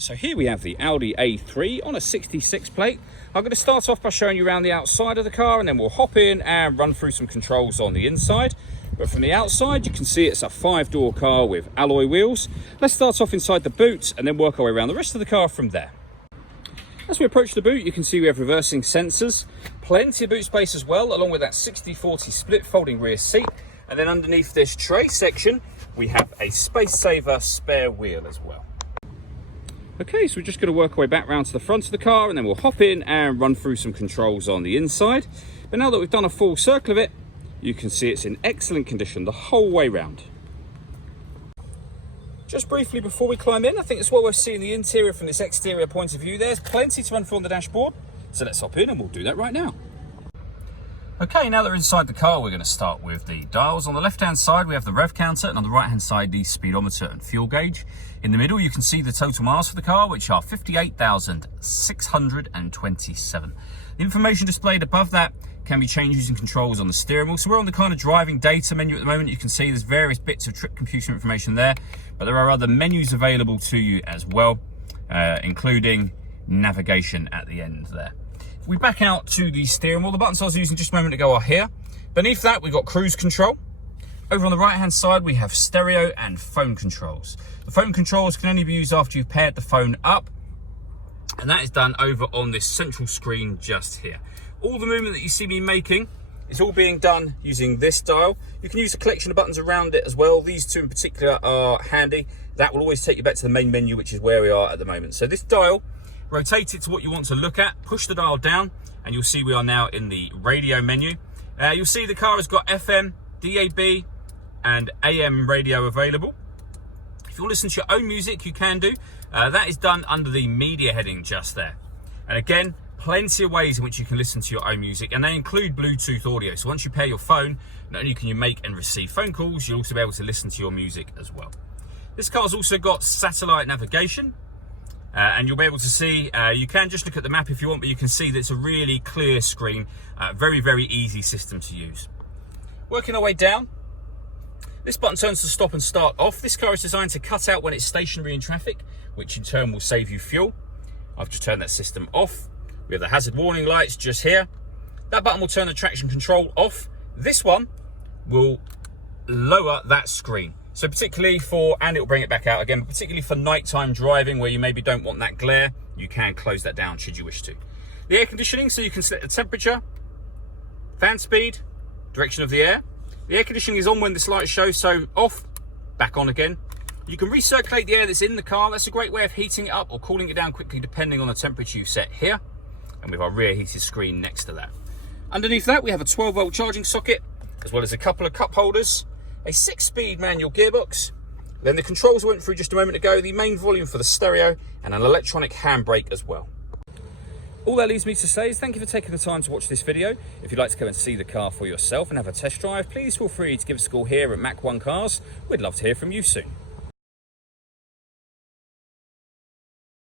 So here we have the Audi A3 on a 66 plate. I'm going to start off by showing you around the outside of the car, and then we'll hop in and run through some controls on the inside. But from the outside, you can see it's a 5-door car with alloy wheels. Let's start off inside the boot and then work our way around the rest of the car from there. As we approach the boot, you can see we have reversing sensors, plenty of boot space as well, along with that 60/40 split folding rear seat. And then underneath this tray section, we have a space saver spare wheel as well. Okay, so we're just going to work our way back round to the front of the car, and then we'll hop in and run through some controls on the inside. But now that we've done a full circle of it, you can see it's in excellent condition the whole way round. Just briefly before we climb in, I think it's well worth seeing the interior from this exterior point of view. There's plenty to run through on the dashboard, so let's hop in and we'll do that right now. Okay, now that we're inside the car, we're going to start with the dials. On the left-hand side, we have the rev counter, and on the right-hand side, the speedometer and fuel gauge. In the middle, you can see the total miles for the car, which are 58,627. The information displayed above that can be changed using controls on the steering wheel. So we're on the kind of driving data menu at the moment. You can see there's various bits of trip computer information there, but there are other menus available to you as well, including navigation at the end there. If we back out to the steering wheel, the buttons I was using just a moment ago are here. Beneath that, we've got cruise control. Over on the right-hand side, we have stereo and phone controls. The phone controls can only be used after you've paired the phone up, and that is done over on this central screen just here. All the movement that you see me making is all being done using this dial. You can use a collection of buttons around it as well. These two in particular are handy. That will always take you back to the main menu, which is where we are at the moment. So this dial, rotate it to what you want to look at, push the dial down, and you'll see we are now in the radio menu. You'll see the car has got FM, DAB, and AM radio available. If you want to listen to your own music, you can do. That is done under the media heading just there. And again, plenty of ways in which you can listen to your own music, and they include Bluetooth audio. So once you pair your phone, not only can you make and receive phone calls, you'll also be able to listen to your music as well. This car's also got satellite navigation. And you'll be able to see, you can just look at the map if you want, but you can see that it's a really clear screen. Very, very easy system to use. Working our way down, this button turns to stop and start off. This car is designed to cut out when it's stationary in traffic, which in turn will save you fuel. I've just turned that system off. We have the hazard warning lights just here. That button will turn the traction control off. This one will lower that screen. So particularly for, and it will bring it back out again, but particularly for nighttime driving where you maybe don't want that glare, you can close that down should you wish to. The air conditioning, so you can set the temperature, fan speed, direction of the air. The air conditioning is on when this light shows, so off, back on again. You can recirculate the air that's in the car. That's a great way of heating it up or cooling it down quickly depending on the temperature you set here. And with our rear heated screen next to that. Underneath that, we have a 12-volt charging socket, as well as a couple of cup holders, a 6-speed manual gearbox, then the controls I went through just a moment ago, the main volume for the stereo, and an electronic handbrake as well. All that leaves me to say is thank you for taking the time to watch this video. If you'd like to come and see the car for yourself and have a test drive, please feel free to give us a call here at Mach 1 Cars. We'd love to hear from you soon.